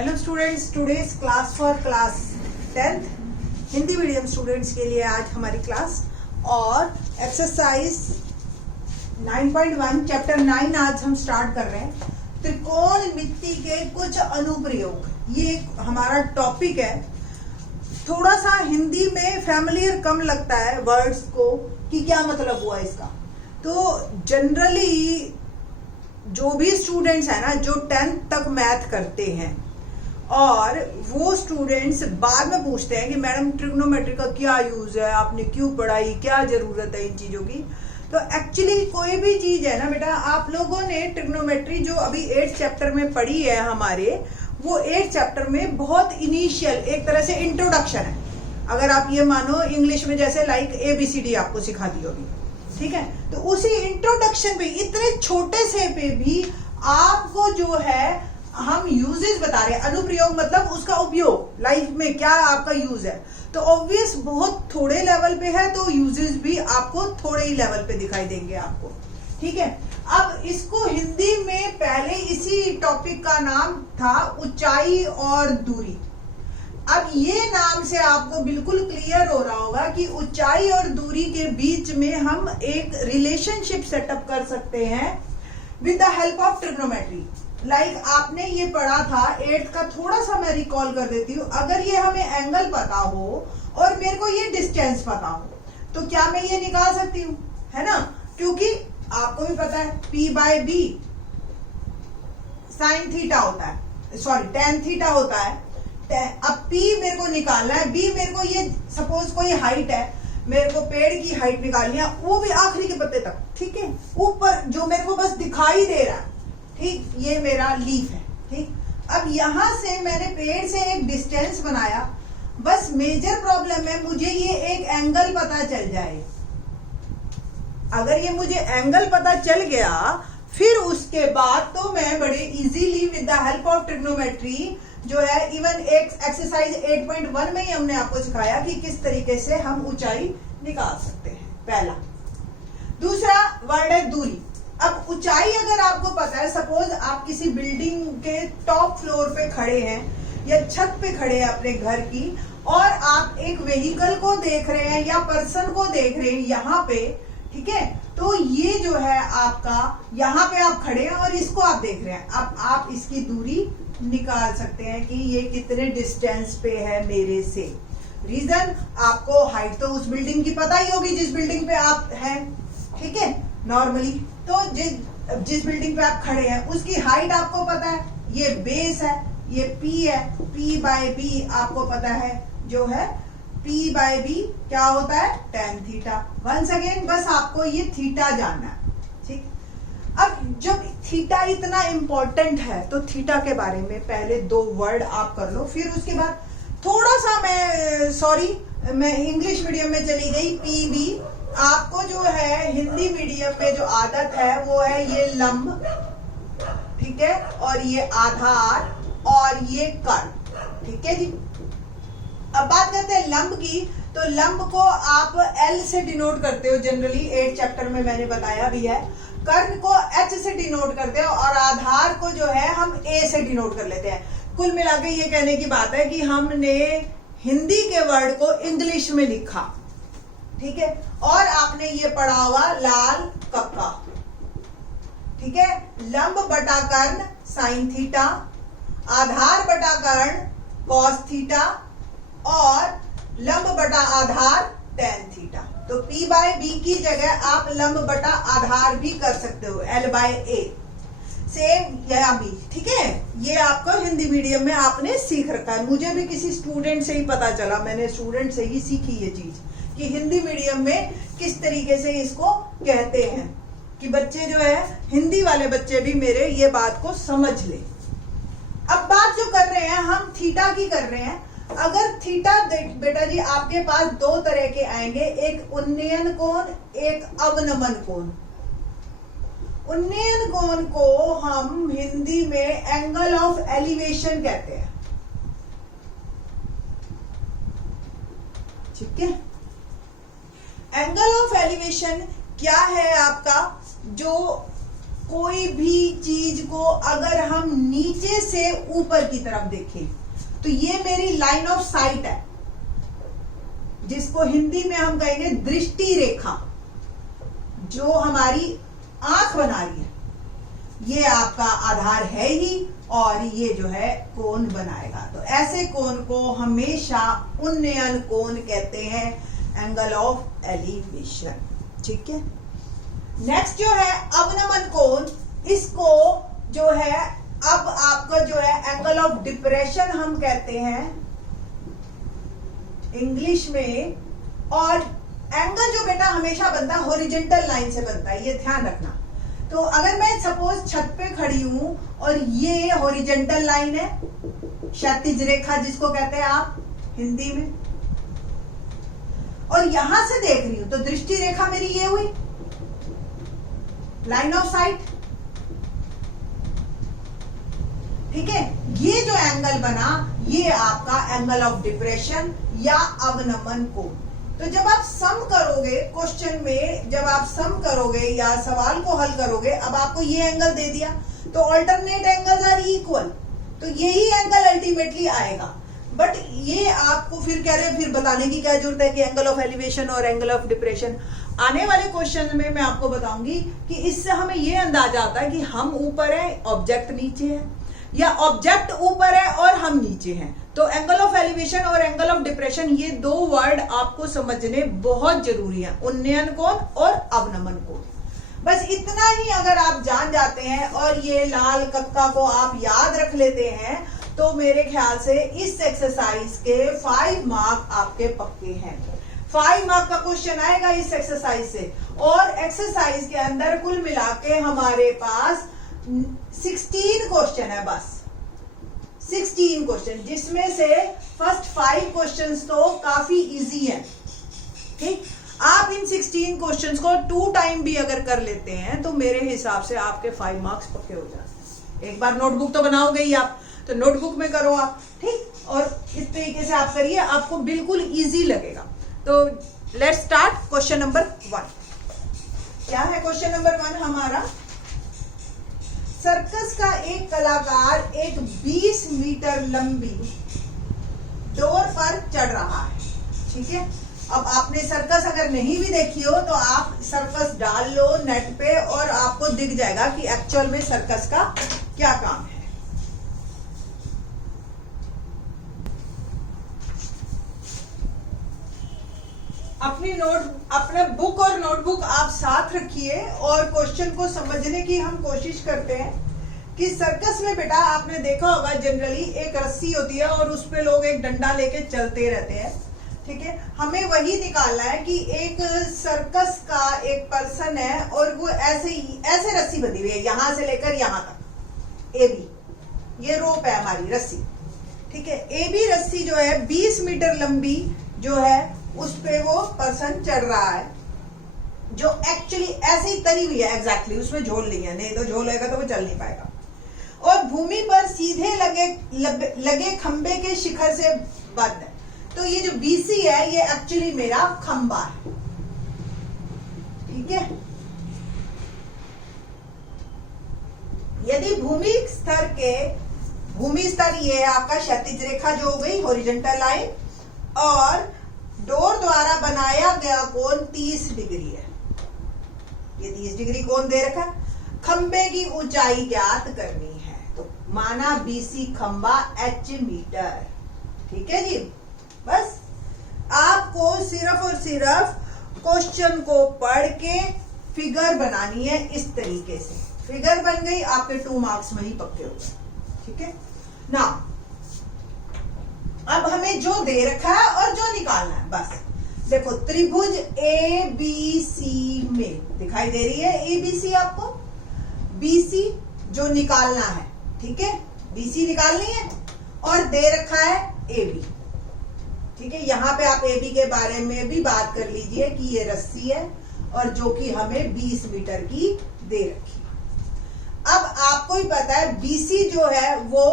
Hello students, today's class for class 10th Hindi medium students के लिए आज हमारी क्लास और एक्सरसाइज 9.1 चैप्टर 9 आज हम स्टार्ट कर रहे हैं। त्रिकोणमिति के कुछ अनुप्रयोग, ये हमारा टॉपिक है। थोड़ा सा हिंदी में फैमिलियर कम लगता है वर्ड्स को कि क्या मतलब हुआ इसका। तो जनरली जो भी स्टूडेंट्स है ना, जो 10th तक मैथ करते हैं और वो स्टूडेंट्स बाद में पूछते हैं कि मैडम ट्रिग्नोमेट्री का क्या यूज है, आपने क्यों पढ़ाई, क्या जरूरत है इन चीजों की। तो एक्चुअली कोई भी चीज है ना बेटा, आप लोगों ने ट्रिग्नोमेट्री जो अभी 8th चैप्टर में पढ़ी है हमारे, वो 8th चैप्टर में बहुत इनिशियल एक तरह से इंट्रोडक्शन है। अगर आप ये मानो इंग्लिश में जैसे लाइक ABCD आपको सिखा दी होगी, ठीक है। तो उसी इंट्रोडक्शन पे इतने छोटे से पे भी आपको जो है हम यूजेस बता रहे हैं। अनुप्रयोग मतलब उसका उपयोग लाइफ में क्या आपका यूज है। तो ऑब्वियस बहुत थोड़े लेवल पे है, तो यूजेस भी आपको थोड़े ही लेवल पे दिखाई देंगे आपको, ठीक है। अब इसको हिंदी में पहले इसी टॉपिक का नाम था ऊंचाई और दूरी। अब ये नाम से आपको बिल्कुल क्लियर हो रहा होगा कि ऊंचाई और दूरी के बीच में हम एक रिलेशनशिप सेटअप कर सकते हैं with the help of trigonometry. Like आपने ये पढ़ा था 8th का, थोड़ा सा मैं रिकॉल कर देती हूँ। अगर ये हमें एंगल पता हो और मेरे को ये डिस्टेंस पता हो तो क्या मैं ये निकाल सकती हूँ, है ना। क्योंकि आपको भी पता है P/B साइन थीटा होता है, सॉरी टेन थीटा होता है। अब P मेरे को निकालना है, B मेरे को ये सपोज कोई हाइट है, मेरे को पेड़ की हाइट निकालनी है, वो भी आखिरी के पत्ते तक, ठीक है। ऊपर जो मेरे को बस दिखाई दे रहा है, ठीक, ये मेरा लीफ है, ठीक। अब यहां से मैंने पेड़ से एक डिस्टेंस बनाया। बस मेजर प्रॉब्लम है मुझे ये एक एंगल पता चल जाए। अगर ये मुझे एंगल पता चल गया, फिर उसके बाद तो मैं बड़े easily with the help of trigonometry जो है, इवन एक एक्सरसाइज 8.1 में ही हमने आपको सिखाया कि किस तरीके से हम ऊंचाई निकाल सकते हैं। पहला। दूसरा वर्ड है दूरी। अब ऊंचाई अगर आपको पता है, सपोज आप किसी बिल्डिंग के टॉप फ्लोर पे खड़े हैं या छत पे खड़े हैं अपने घर की, और आप एक व्हीकल को देख रहे हैं या पर्सन को देख रहे हैं यहाँ पे, ठीक है। तो ये जो है आपका, यहाँ पे आप खड़े हैं और इसको आप देख रहे हैं। अब आप इसकी दूरी निकाल सकते हैं कि ये कितने डिस्टेंस पे है मेरे से। रीजन, आपको हाइट तो उस बिल्डिंग की पता ही होगी जिस बिल्डिंग पे आप हैं, ठीक है। नॉर्मली तो जिस बिल्डिंग पे आप खड़े हैं उसकी हाइट आपको पता है, ये बेस है, ये P है। P/B आपको पता है जो है P/B क्या होता है, tan थीटा। वंस अगेन बस आपको ये थीटा जानना है, ठीक। अब जब थीटा इतना इंपॉर्टेंट है तो थीटा के बारे में पहले 2 वर्ड आप कर लो, फिर उसके बाद थोड़ा सा मैं इंग्लिश मीडियम में चली गई। PB आपको जो है हिंदी मीडियम में जो आदत है वो है ये लंब, ठीक है, और ये आधार और ये कर्व, ठीक है जी। अब बात करते हैं लंब की। तो लंब को आप L से डिनोट करते हो जनरली, 8th चैप्टर में मैंने बताया भी है। कर्व को H से डिनोट करते हो और आधार को जो है हम A से डिनोट कर लेते हैं। कुल मिला के ये कहने की बात है कि हमने हिंदी के वर्ड को इंग्लिश में लिखा, ठीक है। और आपने ये पढ़ा हुआ लाल कक्का, ठीक है। लंब बटा कर्ण साइन थीटा, आधार बटा कर्ण कॉस थीटा, और लंब बटा आधार टेन थीटा। तो P/B की जगह आप लंब बटा आधार भी कर सकते हो, L/A। सेम यह भी, ठीक है। ये आपको हिंदी मीडियम में आपने सीख रखा है। मुझे भी किसी स्टूडेंट से ही पता चला, मैंने स्टूडेंट से ही सीखी ये चीज कि हिंदी मीडियम में किस तरीके से इसको कहते हैं, कि बच्चे जो है हिंदी वाले बच्चे भी मेरे ये बात को समझ ले। अब बात जो कर रहे हैं हम थीटा की कर रहे हैं। अगर थीटा बेटा जी आपके पास 2 तरह के आएंगे, एक उन्नयन कोण, एक अवनमन कोण। उन्नयन कोण को हम हिंदी में एंगल ऑफ एलिवेशन कहते हैं, ठीक है। एंगल ऑफ एलिवेशन क्या है आपका, जो कोई भी चीज को अगर हम नीचे से ऊपर की तरफ देखें तो ये मेरी लाइन ऑफ साइट है, जिसको हिंदी में हम कहेंगे दृष्टि रेखा, जो हमारी आंख बना रही है। ये आपका आधार है ही, और ये जो है कोण बनाएगा। तो ऐसे कोण को हमेशा उन्नयन कोण कहते हैं, एंगल ऑफ एलिवेशन। ठीक है। नेक्स्ट जो है अवनमन कोण, इसको जो है अब आपका जो है एंगल ऑफ डिप्रेशन हम कहते हैं इंग्लिश में। और एंगल जो बेटा हमेशा बनता है हॉरिजॉन्टल लाइन से बनता है, ये ध्यान रखना। तो अगर मैं सपोज छत पे खड़ी हूं और ये हॉरिजॉन्टल लाइन है, क्षैतिज रेखा जिसको कहते हैं आप हिंदी में, और यहां से देख रही हूं तो दृष्टि रेखा मेरी ये हुई, लाइन ऑफ साइट। ठीक है। ये जो एंगल बना ये आपका एंगल ऑफ डिप्रेशन या अवनमन कोण। तो जब आप सम करोगे क्वेश्चन में, जब आप सम करोगे या सवाल को हल करोगे, अब आपको ये एंगल दे दिया तो ऑल्टरनेट एंगल्स आर इक्वल, तो यही एंगल अल्टीमेटली आएगा। बट ये आपको फिर कह रहे हैं, फिर बताने की क्या जरूरत है कि एंगल ऑफ एलिवेशन और एंगल ऑफ डिप्रेशन। आने वाले क्वेश्चन में मैं आपको बताऊंगी कि इससे हमें ये अंदाजा आता है कि हम ऊपर हैं, ऑब्जेक्ट नीचे है, या ऑब्जेक्ट ऊपर है और हम नीचे हैं। तो एंगल ऑफ एलिवेशन और एंगल ऑफ डिप्रेशन, ये दो वर्ड आपको समझने बहुत जरूरी है, उन्नयन कोण और अवनमन कोण। बस इतना ही अगर आप जान जाते हैं और ये लाल कक्का को आप याद रख लेते हैं तो मेरे ख्याल से इस एक्सरसाइज के 5 मार्क आपके पक्के हैं। 5 मार्क का क्वेश्चन आएगा इस एक्सरसाइज से, और एक्सरसाइज के अंदर कुल मिला के हमारे पास 16 क्वेश्चन है, बस 16 क्वेश्चन, जिसमें से फर्स्ट 5 क्वेश्चंस तो काफी इजी है। ठीक, आप इन 16 क्वेश्चंस को 2 टाइम भी अगर कर लेते हैं तो मेरे हिसाब से आपके 5 मार्क्स पक्के हो जाते हैं। एक बार नोटबुक तो बनाओगे ही आप, तो नोटबुक में करो आप। ठीक, और इस तरीके से आप करिए, आपको बिल्कुल इजी लगेगा। तो लेट्स स्टार्ट क्वेश्चन नंबर 1। क्या है क्वेश्चन नंबर 1 हमारा? सर्कस का एक कलाकार एक 20 मीटर लंबी डोर पर चढ़ रहा है। ठीक है। अब आपने सर्कस अगर नहीं भी देखी हो तो आप सर्कस डाल लो नेट पे और आपको दिख जाएगा कि एक्चुअल में सर्कस का क्या काम है। अपने बुक और नोटबुक आप साथ रखिए और क्वेश्चन को समझने की हम कोशिश करते हैं कि सर्कस में बेटा आपने देखा होगा जनरली एक रस्सी होती है और उस पे लोग एक डंडा लेके चलते रहते हैं। ठीक है। हमें वही निकालना है कि एक सर्कस का एक पर्सन है और वो ऐसे रस्सी बंधी हुई है यहां से लेकर यहां तक, एबी ये रोप है हमारी रस्सी। ठीक है। एबी रस्सी जो है 20 मीटर लंबी जो है उस पे वो पर्सन चढ़ रहा है, जो एक्चुअली ऐसे ही तरी हुई है एग्जैक्टली, उसमें झोल नहीं है, नहीं तो झोल रहेगा तो वो चल नहीं पाएगा। और भूमि पर सीधे लगे खंबे के शिखर से बंद है। तो ये जो बीसी है ये एक्चुअली मेरा खंबा है। ठीक है। यदि भूमि स्तर ये है आपका क्षैतिज रेखा जो हो गई हॉरिजॉन्टल लाइन, और डोर द्वारा बनाया गया कोण 30 डिग्री है। ये 30 डिग्री कोण दे रखा है। खंबे की ऊंचाई ज्ञात करनी है, तो माना बीसी खंबा h मीटर। ठीक है जी। बस आपको सिर्फ और सिर्फ क्वेश्चन को पढ़ के फिगर बनानी है इस तरीके से। फिगर बन गई, आपके 2 मार्क्स वही पक्के हो गए। ठीक है ना। अब हमें जो दे रखा है और जो निकालना है, बस देखो त्रिभुज ABC में दिखाई दे रही है ABC आपको, BC जो निकालना है। ठीक है। BC निकालनी है और दे रखा है AB। ठीक है। यहां पे आप AB के बारे में भी बात कर लीजिए कि ये रस्सी है और जो कि हमें 20 मीटर की दे रखी है। अब आपको ही पता है BC जो है वो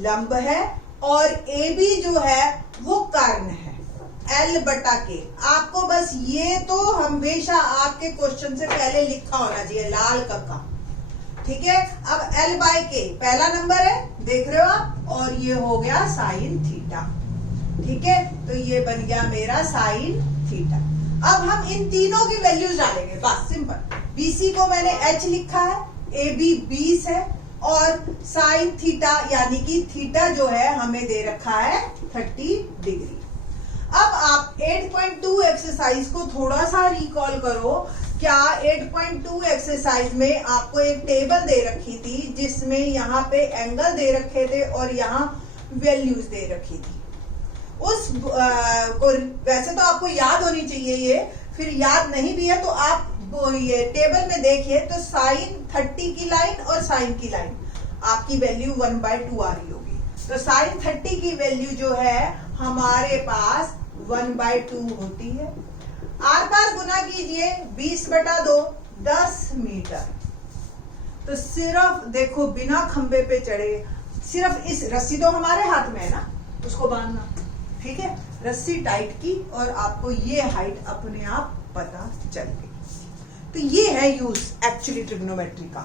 लंब है और AB जो है वो कर्ण है, L/K। आपको बस ये तो हमेशा आपके क्वेश्चन से पहले लिखा होना चाहिए, लाल कक्का। ठीक है। अब L बाय K पहला नंबर है, देख रहे हो आप, और ये हो गया साइन थीटा। ठीक है, तो ये बन गया मेरा साइन थीटा। अब हम इन तीनों की वैल्यूज डालेंगे, बस सिंपल। BC को मैंने H लिखा है, AB 20 है, और साइन थीटा यानी कि थीटा जो है हमें दे रखा है 30 डिग्री। अब आप 8.2 एक्सरसाइज को थोड़ा सा रिकॉल करो। क्या 8.2 एक्सरसाइज में आपको एक टेबल दे रखी थी जिसमें यहाँ पे एंगल दे रखे थे और यहाँ वैल्यूज दे रखी थी। उस को वैसे तो आपको याद होनी चाहिए ये, फिर याद नहीं भी है तो आप ये टेबल में देखिए तो साइन 30 की लाइन और साइन की लाइन आपकी वैल्यू 1/2 आ रही होगी। तो साइन 30 की वैल्यू जो है हमारे पास 1/2 होती है। आर पार गुना कीजिए 20/2 10 मीटर। तो सिर्फ देखो बिना खंबे पे चढ़े, सिर्फ इस रस्सी तो हमारे हाथ में है ना, उसको बांधना, ठीक है, रस्सी टाइट की और आपको ये हाइट अपने आप पता चल गई। तो ये है यूज एक्चुअली ट्रिग्नोमेट्री का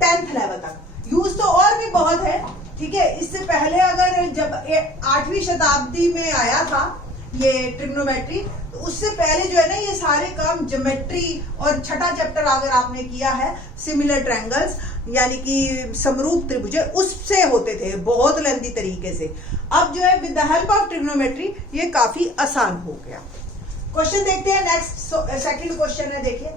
10th लेवल तक। यूज तो और भी बहुत है, ठीक है। इससे पहले अगर जब 8वीं शताब्दी में आया था ये ट्रिग्नोमेट्री, तो उससे पहले जो है ना ये सारे काम ज्योमेट्री और छठा चैप्टर अगर आपने किया है सिमिलर ट्रायंगल्स यानी कि समरूप त्रिभुज, उससे होते थे बहुत लेंथी तरीके से। अब जो है with the help of trigonometry ये काफी आसान हो गया। क्वेश्चन देखते हैं नेक्स्ट, सेकंड क्वेश्चन है, देखिए।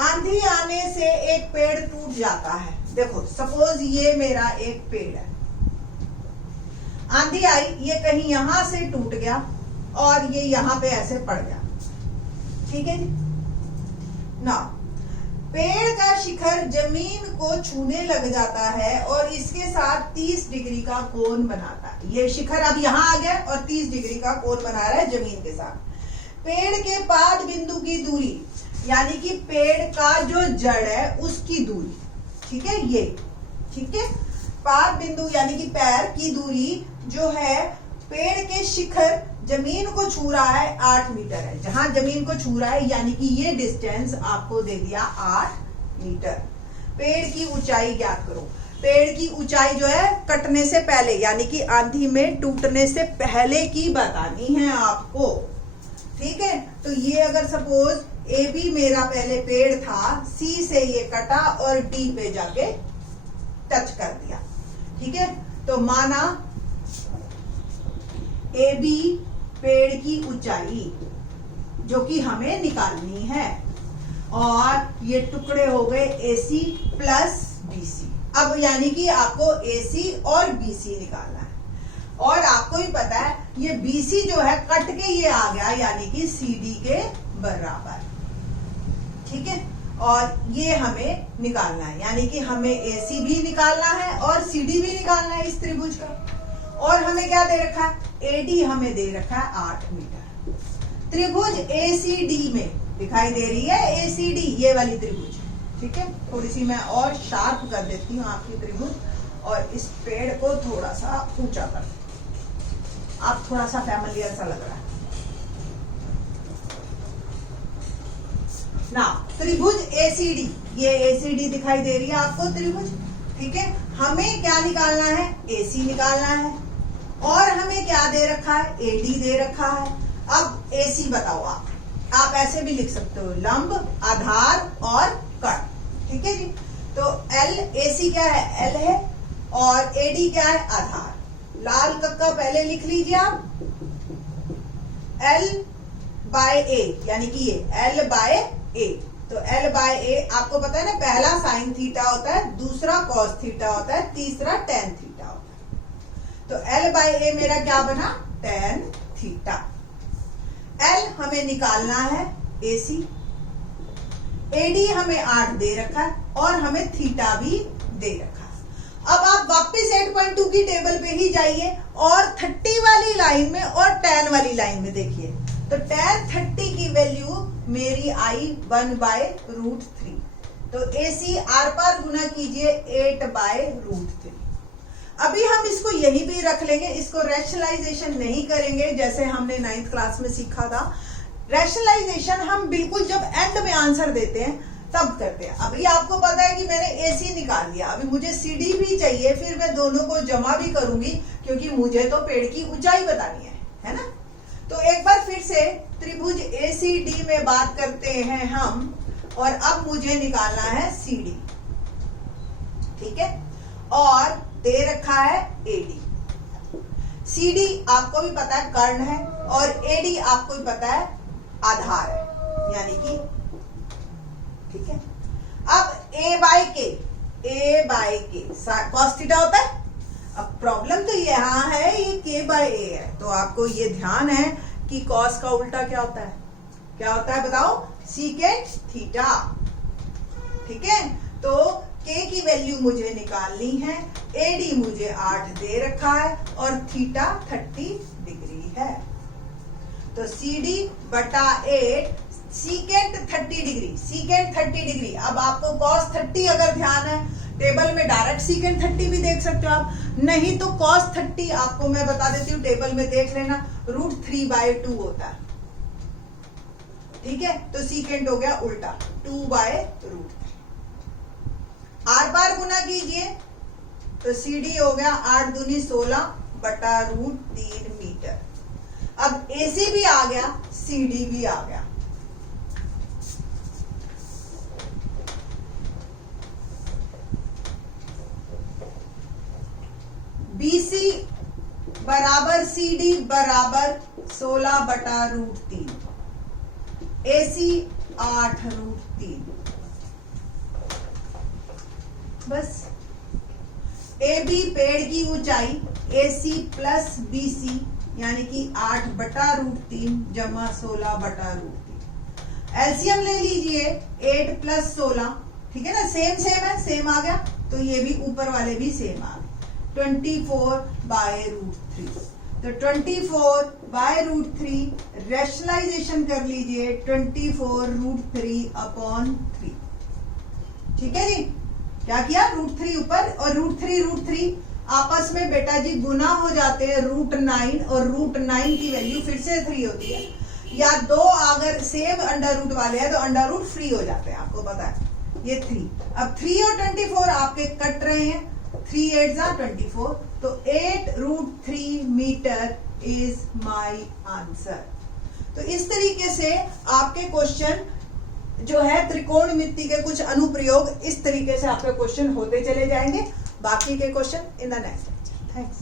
आंधी आने से एक पेड़ टूट जाता है। देखो सपोज ये मेरा एक पेड़ है, आंधी आई, ये कहीं यहां से टूट गया और ये यहां पे ऐसे पड़ गया, ठीक है जी ना। पेड़ का शिखर जमीन को छूने लग जाता है और इसके साथ 30 डिग्री का कोण बनाता है। ये शिखर अब यहां आ गया और 30 डिग्री का कोण बना रहा है जमीन के साथ। पेड़ के पाद बिंदु की दूरी यानी कि पेड़ का जो जड़ है उसकी दूरी, ठीक है, ये ठीक है। पाद बिंदु यानी कि पैर की दूरी जो है पेड़ के शिखर जमीन को छू रहा है 8 मीटर है। जहां जमीन को छू रहा है यानी कि ये डिस्टेंस आपको दे दिया 8 मीटर। पेड़ की ऊंचाई ज्ञात करो। पेड़ की ऊंचाई जो है कटने से पहले यानी कि आंधी में टूटने से पहले की बतानी है आपको, ठीक है। तो ये अगर सपोज ए बी मेरा पहले पेड़ था, सी से ये कटा और डी पे जाके टच कर दिया, ठीक है। तो माना ए बी पेड़ की ऊंचाई जो कि हमें निकालनी है, और ये टुकड़े हो गए AC प्लस BC। अब यानी कि आपको AC और BC निकालना है, और आपको ही पता है ये BC जो है कट के ये आ गया यानी कि CD के बराबर, ठीक है। और ये हमें निकालना है यानी कि हमें AC भी निकालना है और CD भी निकालना है इस त्रिभुज का। और हमें क्या दे रखा है, AD हमें दे रखा है 8 मीटर। त्रिभुज ACD में दिखाई दे रही है ACD ये वाली त्रिभुज, ठीक है। थोड़ी सी मैं और शार्प कर देती हूँ आपकी त्रिभुज, और इस पेड़ को थोड़ा सा ऊंचा कर, आप थोड़ा सा फैमिलियर सा लग रहा है ना। त्रिभुज ACD, ये ACD दिखाई दे रही है आपको त्रिभुज, ठीक है। हमें क्या निकालना है, AC निकालना है, और हमें क्या दे रखा है, AD दे रखा है। अब AC बताओ, आप ऐसे भी लिख सकते हो, लंब, आधार और कट, ठीक है जी। तो AC क्या है, L है, और AD क्या है, आधार। लाल कक्का पहले लिख लीजिए आप, L बाय A यानी कि ये L बाय A। तो L बाय A आपको पता है ना, पहला साइन थीटा होता है, दूसरा कॉस थीटा होता है, तीसरा टेन थीटा होता है। तो L बाय A मेरा क्या बना, टेन थीटा। L हमें निकालना है AC, AD हमें 8 दे रखा है, और हमें थीटा भी दे रखा है। अब आप वापस 8.2 की टेबल पे ही जाइए और 30 वाली लाइन में और 10 वाली लाइन में देखिए। तो tan 30 की वैल्यू मेरी आई 1/√3। तो AC आर पार गुना कीजिए 8/√3। अभी हम इसको यहीं भी रख लेंगे, इसको रैशनलाइजेशन नहीं करेंगे जैसे हमने 9th क्लास में सीखा था। रैशनलाइजेशन हम बिल्कुल जब एंड में आंसर देते हैं तब करते हैं। अभी आपको पता है कि मैंने AC निकाल लिया, अभी मुझे CD भी चाहिए, फिर मैं दोनों को जमा भी करूंगी क्योंकि मुझे तो पेड़ की ऊंचाई बतानी है ना। तो एक बार फिर से त्रिभुज ACD में बात करते हैं हम, और अब मुझे निकालना है CD, ठीक है, और दे रखा है AD। CD आपको भी पता है कर्ण है, और AD आपको भी पता है आधार है, यानी कि ठीक है। अब A बाय के cos थीटा होता है। अब प्रॉब्लम तो यहाँ है, ये K बाय A है, तो आपको ये ध्यान है कि cos का उल्टा क्या होता है, क्या होता है बताओ, सीकेंट थीटा, ठीक है। तो K की वैल्यू मुझे निकालनी है, AD मुझे 8 दे रखा है, और थीटा 30 डिग्री है। तो CD बटा 8 सीकेंट 30 डिग्री। अब आपको cos 30 अगर ध्यान है, टेबल में डायरेक्ट सीकेंट 30 भी देख सकते हो आप, नहीं तो cos 30 आपको मैं बता देती हूँ, टेबल में देख लेना, √3/2 होता है, ठीक है। तो सीकेंट हो गया उल्टा 2/√3। आर पार गुना कीजिए तो CD हो गया 8 दूनी 16 बटा √3 मीटर। अब AC भी आ गया, CD भी आ गया। BC बराबर CD बराबर 16 बटा √3, AC 8√3। बस AB पेड़ की ऊंचाई, AC प्लस BC यानी कि 8 बटा √3 जमा 16 बटा √3। एलसीएम ले लीजिए, 8 प्लस 16, ठीक है ना, सेम है, सेम आ गया, तो ये भी ऊपर वाले भी सेम आ गए, 24/√3। तो 24/√3 रैशनलाइजेशन कर लीजिए, 24√3/3, ठीक है जी। क्या किया, √3 ऊपर और √3 आपस में बेटा जी गुना हो जाते हैं, √9, और √9 की वैल्यू फिर से 3 होती है, या दो अगर सेम अंडर रूट वाले हैं तो अंडर रूट फ्री हो जाते हैं, आपको पता है, ये 3। अब 3 और 24 आपके कट रहे हैं, 3 8 जा 24, तो 8√3 मीटर इज माई आंसर। तो इस तरीके से आपके क्वेश्चन जो है त्रिकोणमिति के कुछ अनुप्रयोग, इस तरीके से आपके क्वेश्चन होते चले जाएंगे। बाकी के question in the next lecture. Thanks.